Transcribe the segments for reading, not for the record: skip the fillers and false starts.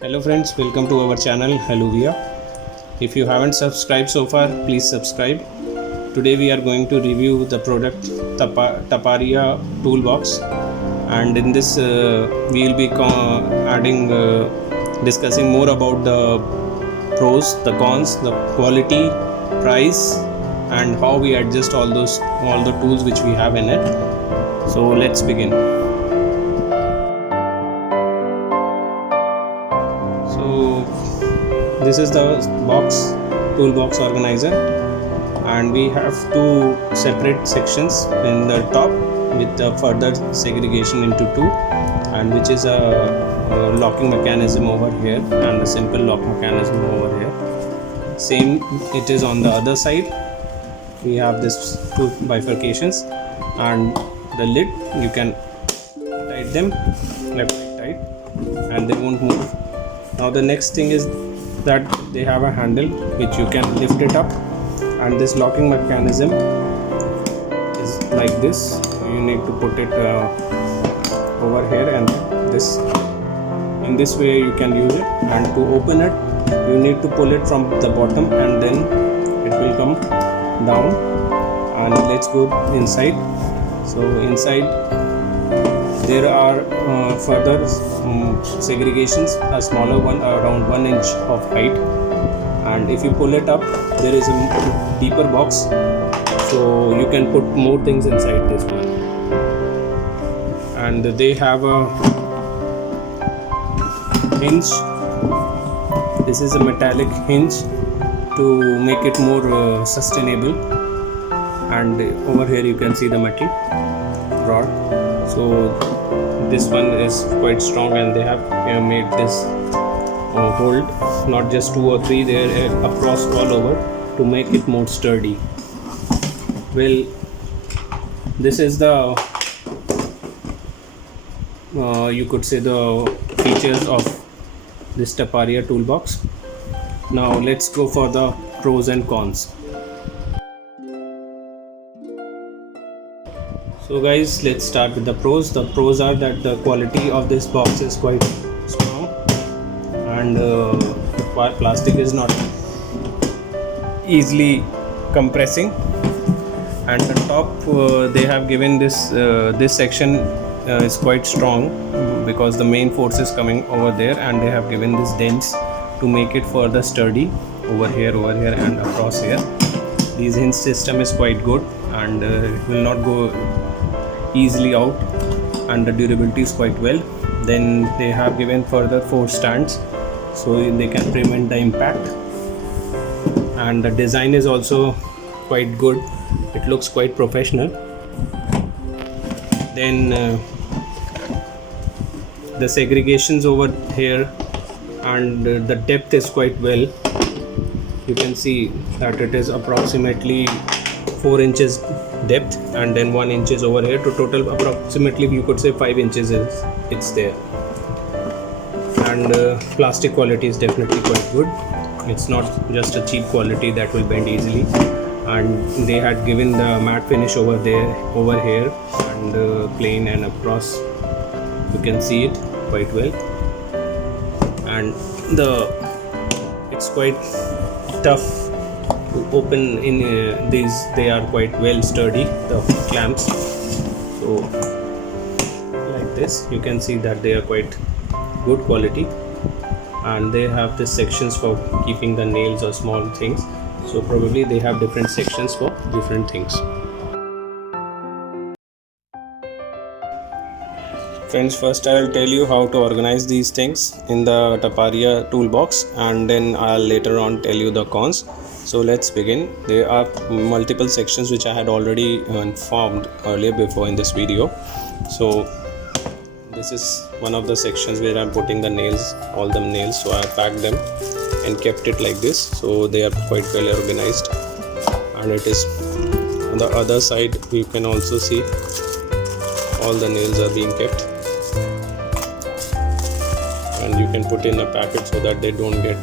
Hello friends, welcome to our channel Halluvia. If you haven't subscribed so far, please subscribe. Today we are going to review the product Taparia Toolbox, and in this we will be discussing more about the pros, the cons, the quality, price, and how we adjust all the tools which we have in it. So let's begin. So this is the toolbox organizer, and we have two separate sections in the top with the further segregation into two, and which is a locking mechanism over here and a simple lock mechanism over here. Same it is on the other side. We have this two bifurcations, and the lid you can tight them left right, and they won't move. Now the next thing is that they have a handle which you can lift it up, and this locking mechanism is like this. You need to put it over here, and this in this way you can use it. And to open it, you need to pull it from the bottom, and then it will come down. And let's go inside. So inside there are further segregations, a smaller one around 1 inch of height, and if you pull it up, there is a deeper box, so you can put more things inside this one. And they have a hinge. This is a metallic hinge to make it more sustainable, and over here you can see the metal rod. So this one is quite strong, and they have made this hold not just 2 or 3, they are across all over to make it more sturdy. Well, this is the you could say the features of this Taparia toolbox. Now let's go for the pros and cons. So guys, let's start with the pros. The pros are that the quality of this box is quite strong, and the plastic is not easily compressing. And the top they have given this section is quite strong because the main force is coming over there, and they have given this dents to make it further sturdy over here and across here. This hinge system is quite good, and will not go easily out, and the durability is quite well. Then they have given further 4 stands so they can prevent the impact, and the design is also quite good. It looks quite professional. Then the segregations over here, and the depth is quite well. You can see that it is approximately 4 inches depth, and then 1 inch is over here, to total approximately you could say 5 inches it's there. And plastic quality is definitely quite good. It's not just a cheap quality that will bend easily. And they had given the matte finish over here, and plain and across you can see it quite well. And it's quite tough to open in these. They are quite well sturdy, the clamps. So like this you can see that they are quite good quality, and they have the sections for keeping the nails or small things. So probably they have different sections for different things. Friends, first I'll tell you how to organize these things in the Taparia toolbox, and then I'll later on tell you the cons. So let's begin. There are multiple sections which I had already informed earlier before in this video. So this is one of the sections where I'm putting the nails, all the nails. So I packed them and kept it like this, so they are quite well organized. And it is on the other side, you can also see all the nails are being kept, and you can put in a packet so that they don't get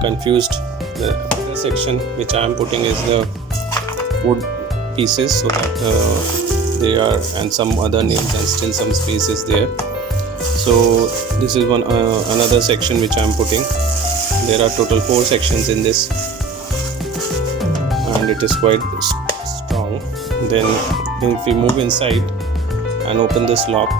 confused. The other section which I am putting is the wood pieces, so that they are, and some other nails, and still some space is there. So this is one another section which I am putting. There are total 4 sections in this, and it is quite strong. Then if we move inside and open this lock,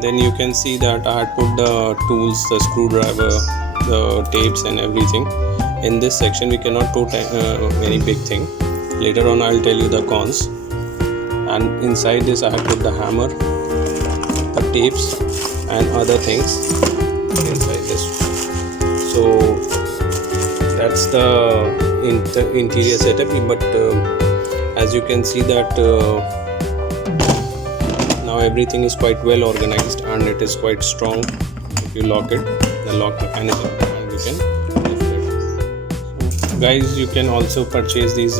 then you can see that I had put the tools, the screwdriver, the tapes and everything. In this section we cannot put any big thing. Later on I'll tell you the cons. And inside this I have put the hammer, the tapes and other things inside this. So that's the interior setup. But as you can see that now everything is quite well organized and it is quite strong. If you lock it, the lock mechanism, and you can lift it. So guys, you can also purchase these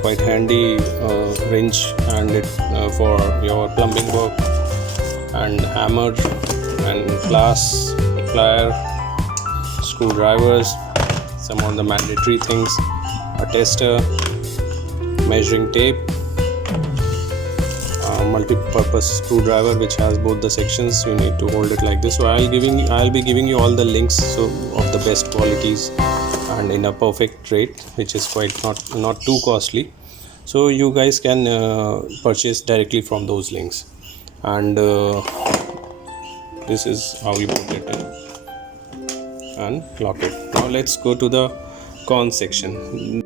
quite handy wrench and it for your plumbing work, and hammer and glass, plier, screwdrivers, some of the mandatory things, a tester, measuring tape, multi-purpose screwdriver which has both the sections. You need to hold it like this. So I'll be giving you all the links of the best qualities and in a perfect rate, which is quite not too costly. So you guys can purchase directly from those links. And this is how you put it in and lock it. Now let's go to the cons section.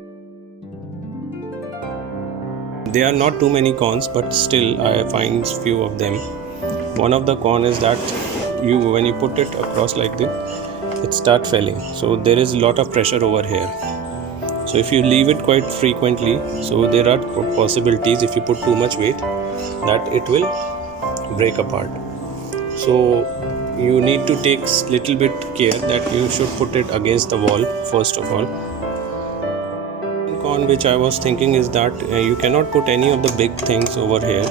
There are not too many cons, but still I find few of them. One of the con is that when you put it across like this, it starts falling. So there is a lot of pressure over here. So if you leave it quite frequently, so there are possibilities if you put too much weight that it will break apart. So you need to take little bit care that you should put it against the wall first of all. Con which I was thinking is that you cannot put any of the big things over here,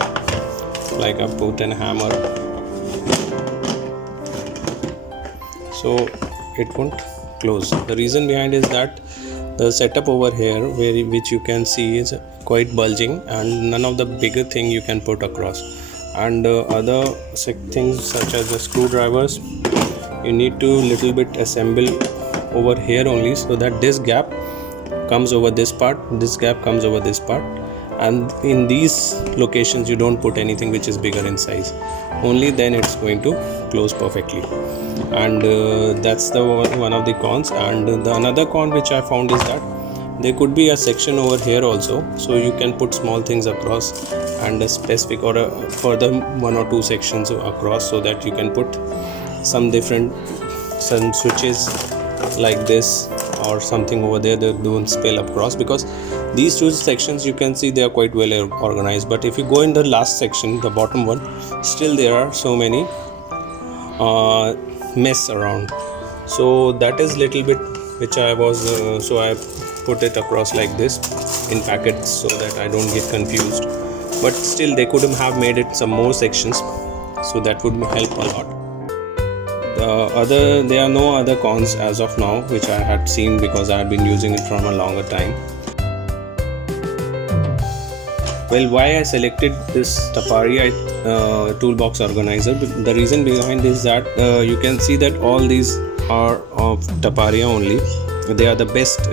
like I put a hammer, so it won't close. The reason behind is that the setup over here which you can see is quite bulging, and none of the bigger thing you can put across. And other things such as the screwdrivers, you need to little bit assemble over here only, so that this gap comes over this part, this gap comes over this part, and in these locations you don't put anything which is bigger in size. Only then it's going to close perfectly. And that's the one of the cons. And the another con which I found is that there could be a section over here also, so you can put small things across and a specific or a further 1 or 2 sections across, so that you can put some switches like this or something over there that don't spill across, because these 2 sections you can see they are quite well organized. But if you go in the last section, the bottom one, still there are so many mess around. So that is little bit which I was so I put it across like this in packets so that I don't get confused. But still they could have made it some more sections, so that would help a lot. There are no other cons as of now which I had seen, because I had been using it from a longer time. Well, why I selected this Taparia toolbox organizer, the reason behind is that you can see that all these are of Taparia only. They are the best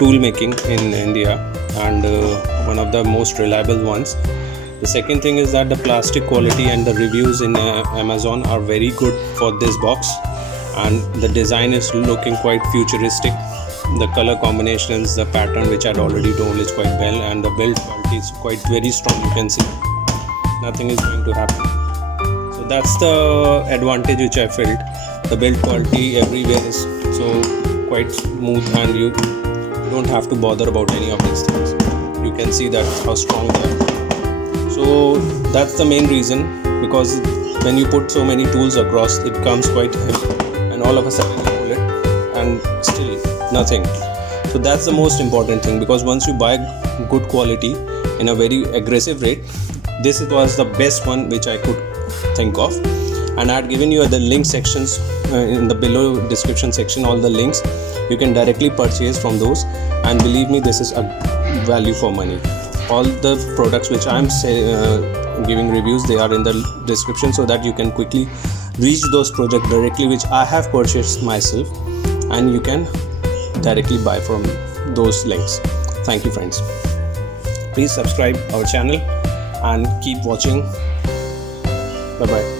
tool making in India, and one of the most reliable ones. The second thing is that the plastic quality and the reviews in Amazon are very good for this box, and the design is looking quite futuristic. The color combinations, the pattern which I had already told is quite well, and the build quality is quite very strong. You can see nothing is going to happen. So that's the advantage which I felt. The build quality everywhere is so quite smooth, and you don't have to bother about any of these things. You can see that how strong they are. So that's the main reason, because when you put so many tools across, it comes quite heavy, and all of a sudden you pull it and still nothing. So that's the most important thing, because once you buy good quality in a very aggressive rate, this was the best one which I could think of. And I had given you the link sections in the below description section, all the links. You can directly purchase from those, and believe me, this is a value for money. all the products which I'm giving reviews, they are in the description, so that you can quickly reach those products directly which I have purchased myself, and you can directly buy from those links. Thank you friends. Please subscribe our channel and keep watching. Bye bye.